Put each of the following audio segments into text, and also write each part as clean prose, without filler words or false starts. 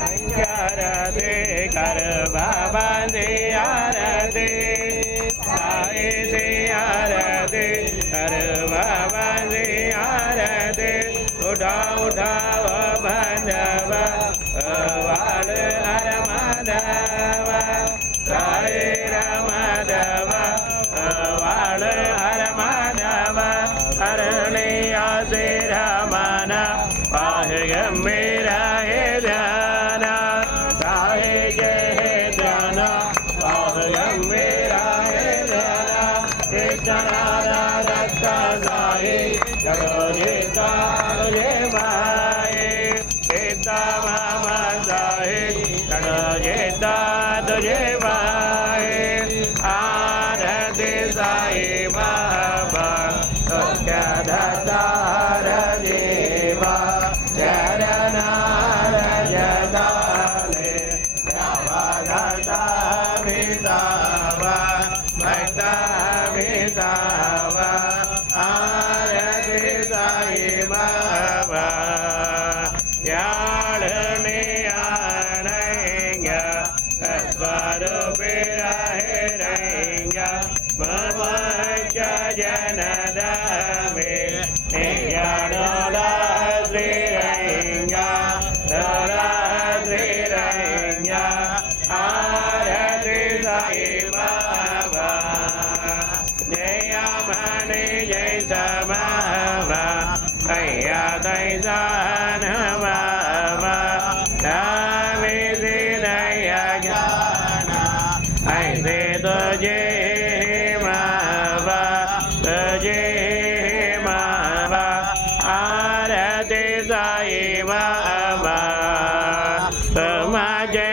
पंचारते कर बाबा दे आरते साई दे आरते कर बाबा दे आरते उठा उठाव बंधव वाल हर माधव साई रामधव वाल हर माधव हरणिया से रमना पाहे गंभीरा हे ध्याना साहे जय ध्याना पाहे गंभीरा हे ध्याना कृष्ण राधा दत्ता साहे जगो गीता तुझे माए सीता मामा साहे जगो गीता तुझे माए आरती साई बाबा क्या दातार देवा चरणार जदाले दाता विसावा भक्ता विसावा आरती साई बाबा याळने आणेंगा स्वरूपे रहेंगा ममच्या जनदामे निज्ञानोदा श्री रहेंगा दोरा श्री रहेंगा आरती साई बाबा जय मणि जय समावा भैया तैसा बाबा दावे से दया ज्ञाना ऐसे तुझे मावा तुझे मावा आरती साई बाबा तुझे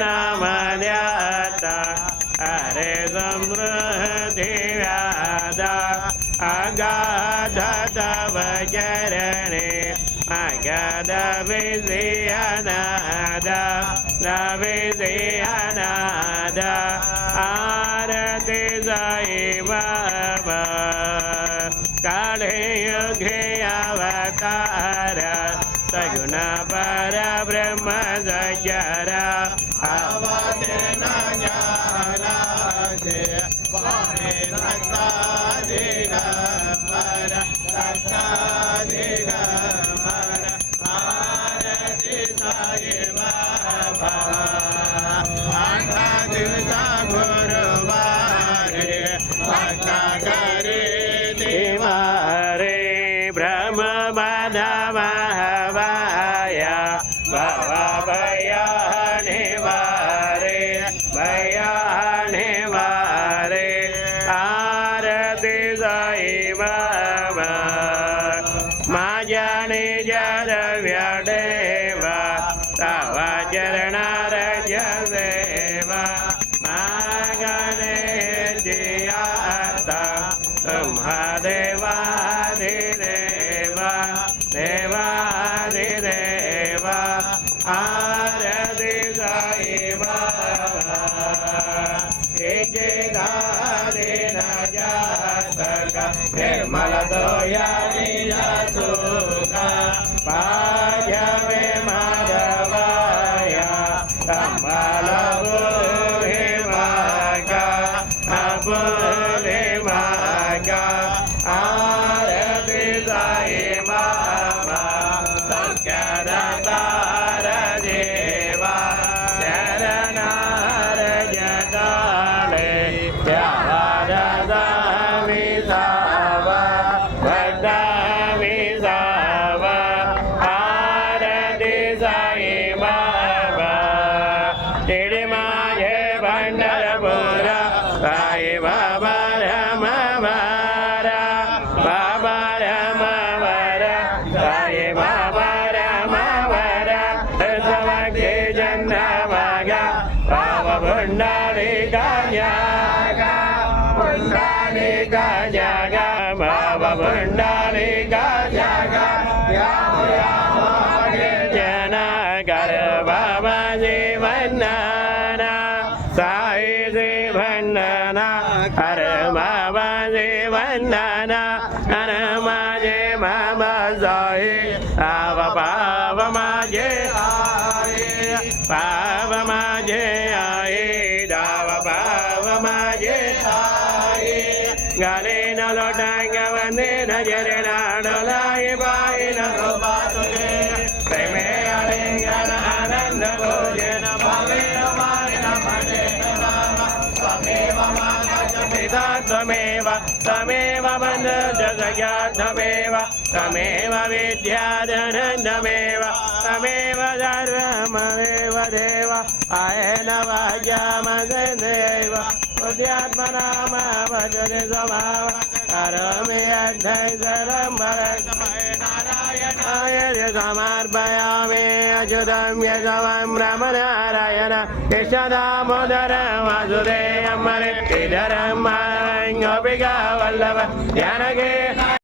नाम ध्याता अरे समृद्धि व्यादा अगाध तव चरणे अगाध विजयनादा विजयनादा आरती साई बाबा काले युगे अवतार सगुण पर ब्रह्म सजरा अवतरण ज्ञाना से वाणी रक्ता दिगंबर रक्ता दिगंबर आरती साई बाबा आठा दिवसा गुरुवारे भक्ता करे मारे ब्रह्म माधव हवाया बाबा भैया निवारे भैया निवारे आरती साई बाबा माझ्या निजर व्याडेवा तवा चरणार जसेवा मागणे जियाता तुम्हा देवादिदेवा देवादिदेवा आरती साई बाबा एके दारे न जातका निर्मल दोयानी जासुका पाजवे माधवाया कमल बोले मागा बोले मागा आरती साई बाबा सख्यादातार देवा चरणार जदाले त्यावादा विसावा भक्ता विसावा आरती साई बाबा तिडे माझे पंढरपुरा साई बाबा रमवारा बाबा रमवारा साई बाबा रमवारा सवगे जन्नवागा बाबा भंडारी गाजागा भंडारी गाजागा बाबा भंडारी गाजागा जना कर बाबा जीवनाना साई जीवनाना हर बाबा जीवनाना हर माझे बाबा साई दाव पाव माझे आये पाव माझे आये दाव पाव माझे आये गाले न लोटांग वंदे नजरे नाडोलाय बाई न रोबा तुझे प्रेमे आलिंगन आनंद भोजन भावे रमाय नमने त्वमेव माता त्वमेव त्वमेव बन्ध जगत्यात्मेव त्वमेव विद्याधनन्दमेव त्वमेव सर्वममेव देव आयेन वाच्यामदेव बुद्ध्यात्मनाम भजने स्वभाव करोमि अध्ययनं नारायणाय समर्पयामि अच्युतं यशवं रमनारायण कृष्णदामोदर वासुदेवं श्रीधरं गोपिका वल्लभ जानकी